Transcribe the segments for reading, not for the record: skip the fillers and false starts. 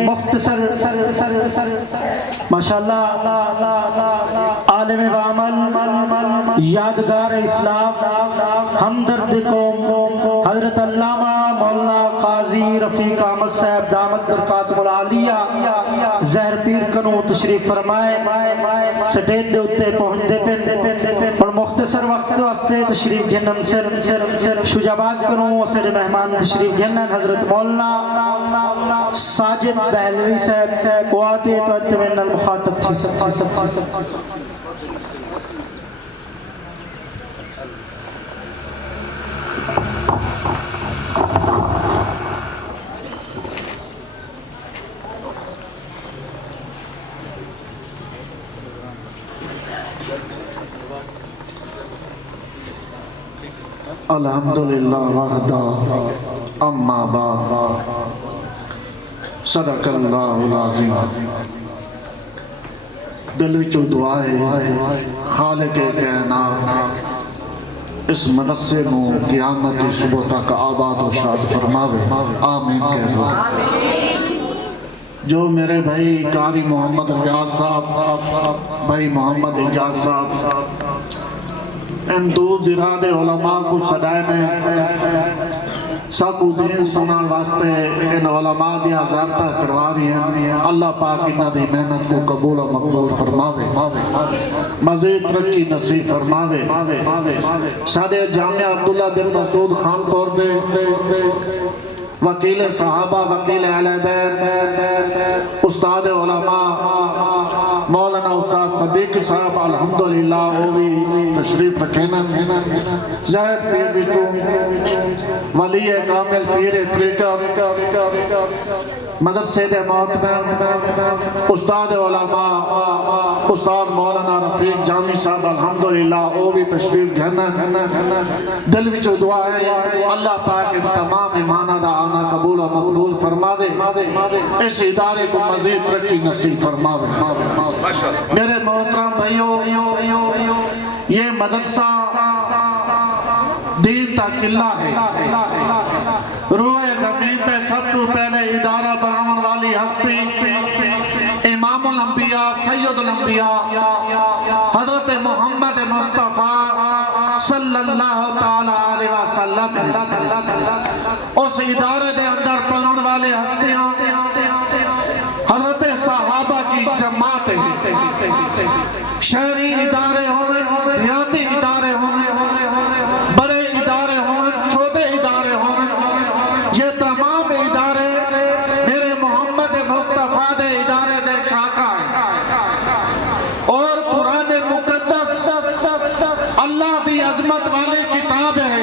مختصر ماشاءاللہ عالم بعمل یادگار اسلام ہمدرد قوم حضرت علامہ مولانا قاضی رفیق احمد صاحب دامت برکاتہم العالیہ زہر پیر کنو تشریف فرمائے سٹیج دے اتے پہنچ دے پہ اور مختصر وقت واسطے تشریف گھنم سر شجاباد کنو سر مہمان تشریف گھنن حضرت مولانا ساجد بہلوی صاحب قواتے تو اتمن المخاطب تھی سب الحمدللہ وحدہ اما بعد صدق اللہ العظیم دل وچوں دعا ہے خالق کائنات اس مدرسے نو قیامت کی صبح تک آباد و شاد فرماوے آمین کہہ دو جو میرے بھائی قاری محمد ریاض صاحب بھائی محمد اجاز صاحب ان دور دراز علماء کو صدائے سب دین سنان واسطے ان علماء دیا زیارتہ کروا رہی ہیں اللہ پاک انہاں دی محنت کو قبول و مقبول فرماوے مزید ترقی نصیب فرماوے سادے جامعہ عبداللہ بن مسعود خان پور دے وکیل صحابہ وکیل اہل بیت استاد علماء مولانا استاد صدیق صاحب الحمدللہ وہ بھی تشریف رکھینا زہد پیر بچوں ولی کامل پیر طریقہ مدرسے دے محتمم استاد علماء استاد مولانا رفیق جامی صاحب الحمدللہ وہ بھی تشریف گھرنا دل وچوں دعا ہے اللہ پاک تمام ایمانہ دا آنا قبول و مقبول فرما دے اس ادارے کو مزید ترقی نصیب فرما دے میرے محترم بھائیوں یہ مدرسہ دین تا قلعہ ہے روح زمین پہ سب کو پہلے ادارہ بناون والی ہستی امام الانبیاء سید الانبیاء حضرت محمد مصطفیٰ صلی اللہ تعالیٰ علیہ وسلم اس ادارے دے اندر پڑھن والے ہستیاں حضرت صحابہ کی جماعت شہری ادارے ہوئے دیہاتی ادارے ہوئے بڑے ادارے ہوئے چھوٹے ادارے ہوئے یہ تمام ادارے میرے محمد مصطفیٰ دے ادارے دے شاخہ ہیں اور قرآن مقدس اللہ دی عظمت والی کتاب ہے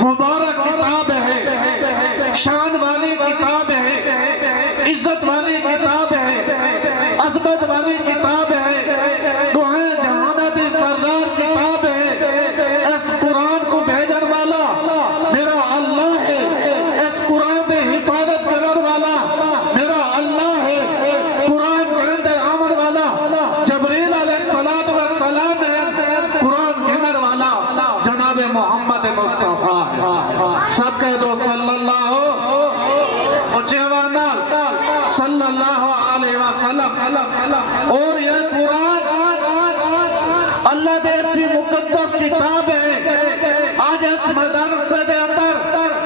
مبارک کتاب ہے شان والی کتاب ہے عزت والی کتاب ہے عظمت والی کتاب ہے دعائیں جہانہ دی سردار کتاب ہے اس قرآن کو بھیجن والا میرا اللہ ہے اس قرآن دے حفاظت کرن والا میرا اللہ ہے قرآن کو اندے عمر والا جبریل علیہ السلام قرآن گھنر والا جناب محمد مصطفیٰ ہے سب کہہ دو صلی اللہ صلی اللہ علیہ وسلم اور یہ قرآن اللہ دے ایسی مقدس کتاب ہے آج اس مدرسے دے اندر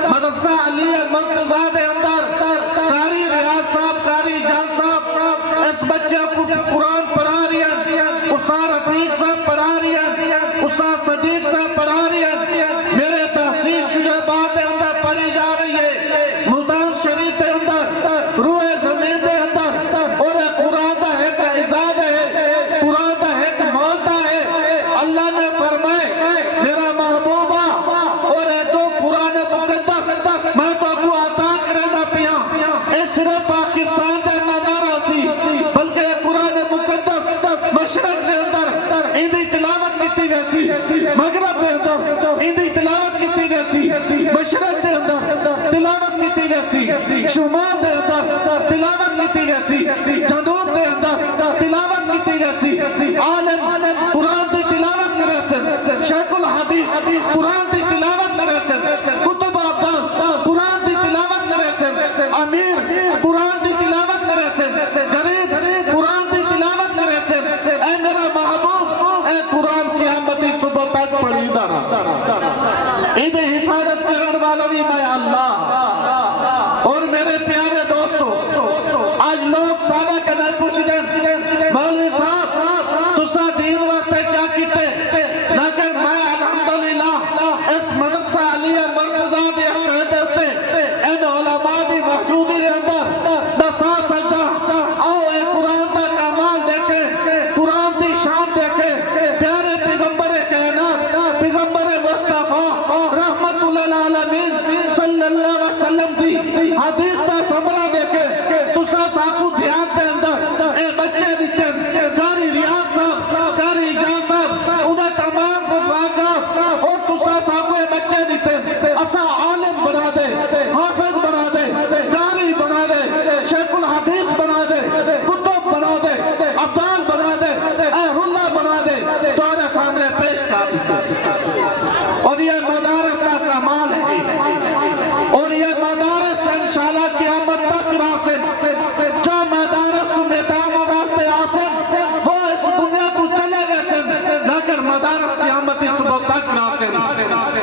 مدرسہ علی مرتضیٰ دے اندر قاری ریاض صاحب قاری جاز صاحب اس بچے کو قرآن پڑھا رہی ہے استاد رفیق صاحب پڑھا رہی ہے استاد صدیق صاحب پڑھا رہی ہے میرے تحصیل شجابات دے اندر پڑھی جا رہی ہے ملتان شریف دے اندر روح زمین دے اندر اور قرآن دا ایک عزاد ہے قرآن دا ایک موضع ہے اللہ نے فرمائے میرا محبوبہ اور جو قرآن مقدس میں تو کو عطا کرنا پیا اے صرف پاکستان دے نظارہ سی بلکہ قرآن مقدس مشرق دے اندر اندھی تلاوت کیتی ویسی مغرب دے اندر اندھی تلاوت کیتی ویسی مشرق دے اندر تلاوت کیتی ویسی شمال دے اندر تلاوت کیتی ویسی جنوب دے اندر تلاوت کیتی ویسی عالم قرآن دی تلاوت کرے سے شیخ الحدیث قرآن دی تلاوت کرے سے کتب عبدال قرآن دی تلاوت کرے سے امیر قرآن دی تلاوت شیخ الحدیث بنا دے، کتب بنا دے، ابدال بنا دے، اہل اللہ بنا دے، تمہارے سامنے پیش کر دے۔ اور یہ مدارس کا کمال ہے، اور یہ مدارس انشاءاللہ قیامت تک راسن، جو مدارس کو نیتاؤں واسطے آسن وہ اس دنیا کو چلے گئے سن، لیکن مدارس قیامت اس وقت تک راسن،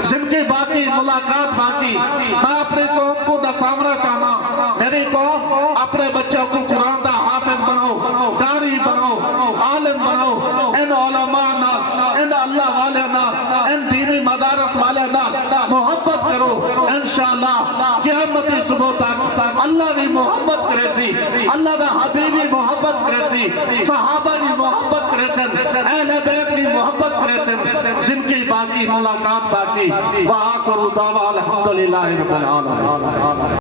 جن کی باقی ملاقات باقی۔ میں اپنی قوم کو دسامنا چاہنا، میری قوم اپنے بچوں کو قرآن دا حافظ بناؤ، قاری بناؤ، عالم بناؤ، ان علماء نا، ان اللہ والے نا، ان دینی مدارس والے نا محبت کرو، انشاءاللہ قیامتی صبح تک اللہ بھی محبت کرے سی، اللہ دا حبیبی محبت کرے سی، صحابہ بھی محبت کرے سن، اہل بیت بھی محبت کرے سن، جن کی باقی ملاقات باقی۔ وآخر دعوانا الحمدللہ رب العالمین۔